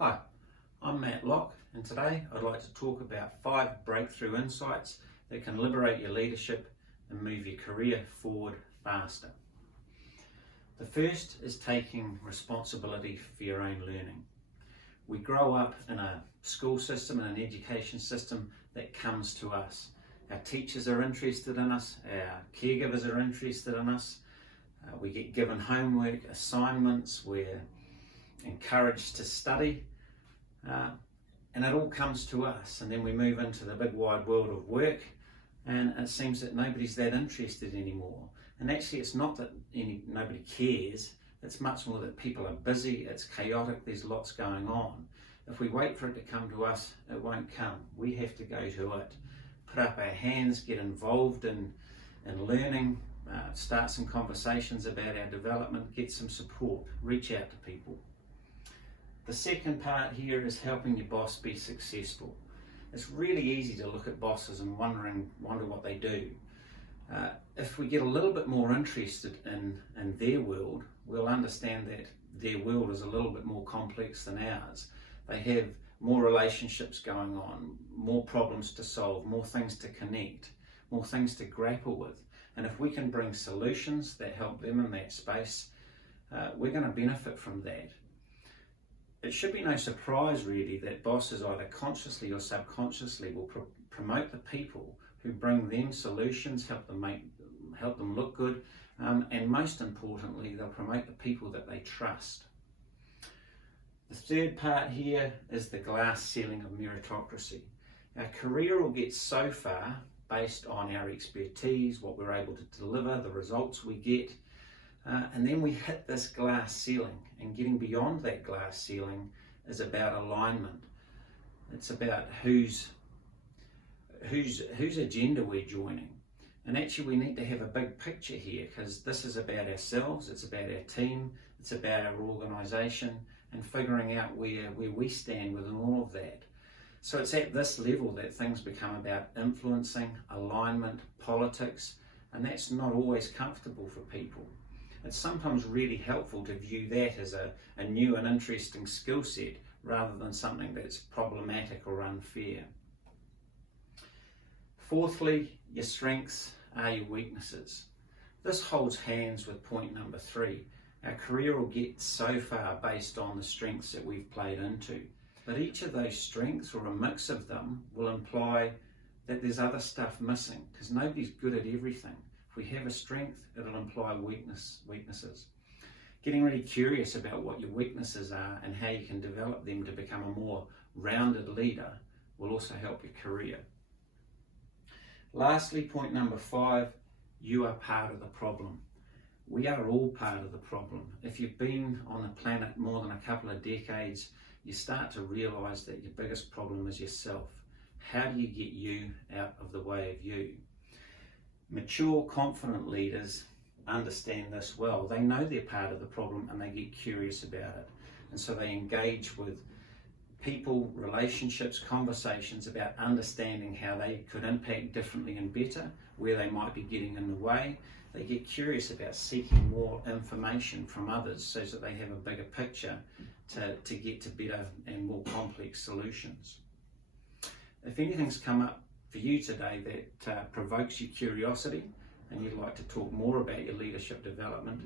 Hi, I'm Matt Locke, and today I'd like to talk about 5 breakthrough insights that can liberate your leadership and move your career forward faster. The first is taking responsibility for your own learning. We grow up in a school system and an education system that comes to us. Our teachers are interested in us, our caregivers are interested in us, we get given homework, assignments, we're encouraged to study, and it all comes to us, and then we move into the big wide world of work, and it seems that nobody's that interested anymore. And actually it's not that nobody cares, it's much more that people are busy, it's chaotic, there's lots going on. If we wait for it to come to us, it won't come. We have to go to it, put up our hands, get involved in learning, start some conversations about our development, get some support, reach out to people. The second part here is helping your boss be successful. It's really easy to look at bosses and wonder what they do. If we get a little bit more interested in their world, we'll understand that their world is a little bit more complex than ours. They have more relationships going on, more problems to solve, more things to connect, more things to grapple with. And if we can bring solutions that help them in that space, we're going to benefit from that. It should be no surprise really that bosses either consciously or subconsciously will promote the people who bring them solutions, help them look good, and most importantly, they'll promote the people that they trust. The third part here is the glass ceiling of meritocracy. Our career will get so far based on our expertise, what we're able to deliver, the results we get, and then we hit this glass ceiling, and getting beyond that glass ceiling is about alignment. It's about whose agenda we're joining. And actually we need to have a big picture here, because this is about ourselves, it's about our team, it's about our organisation, and figuring out where we stand within all of that. So it's at this level that things become about influencing, alignment, politics, and that's not always comfortable for people. It's sometimes really helpful to view that as a new and interesting skill set rather than something that's problematic or unfair. Fourthly, your strengths are your weaknesses. This holds hands with point number 3. Our career will get so far based on the strengths that we've played into. But each of those strengths, or a mix of them, will imply that there's other stuff missing, because nobody's good at everything. If we have a strength, it'll imply weaknesses. Getting really curious about what your weaknesses are and how you can develop them to become a more rounded leader will also help your career. Lastly, point number 5, you are part of the problem. We are all part of the problem. If you've been on the planet more than a couple of decades, you start to realise that your biggest problem is yourself. How do you get you out of the way of you? Mature, confident leaders understand this well. They know they're part of the problem and they get curious about it. And so they engage with people, relationships, conversations about understanding how they could impact differently and better, where they might be getting in the way. They get curious about seeking more information from others so that they have a bigger picture to get to better and more complex solutions. If anything's come up for you today that provokes your curiosity and you'd like to talk more about your leadership development,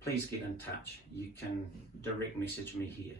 please get in touch. You can direct message me here.